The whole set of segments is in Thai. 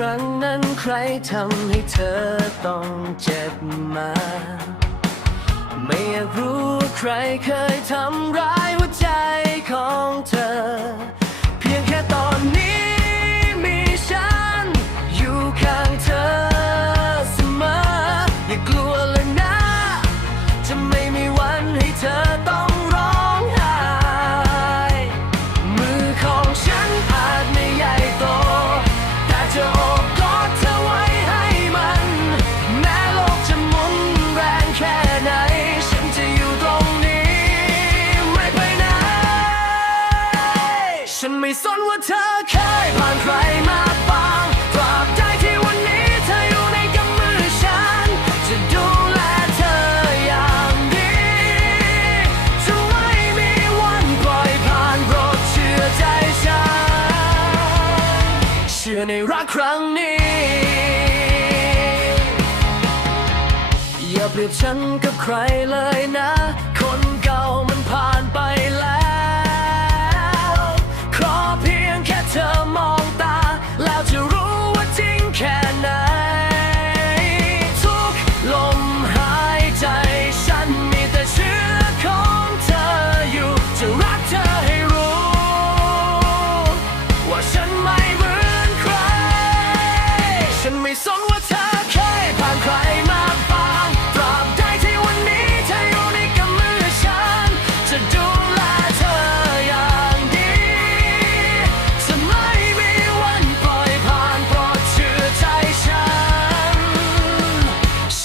ครั้งนั้นใครทำให้เธอต้องเจ็บมา ไม่อยากรู้ใครเคยทำ ฉันไม่สนว่าเธอเคยผ่านใครมาบ้างตราบใดที่วันนี้เธออยู่ในกำมือฉัน จะดูแลเธออย่างดีจะไม่มีวันปล่อยผ่านโปรดเชื่อใจฉัน เชื่อในรักครั้งนี้ อย่าเปรียบฉันกับใครเลยนะ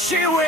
She was